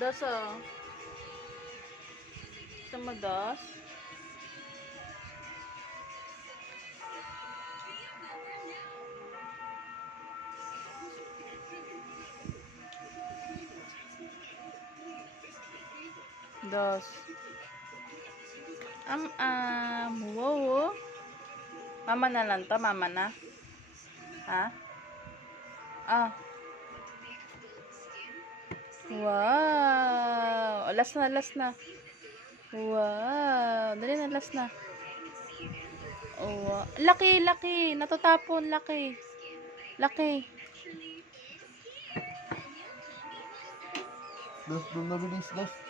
Dos, oh. Gusto mo dos? Dos. Wow. Mama na lang to, mama na. Ha? Ah. Wow. Last na, last na. Wow. Dali na, last na. Oh, laki, laki. Natutapon, laki. Laki. Dos, doon na bilis, dos.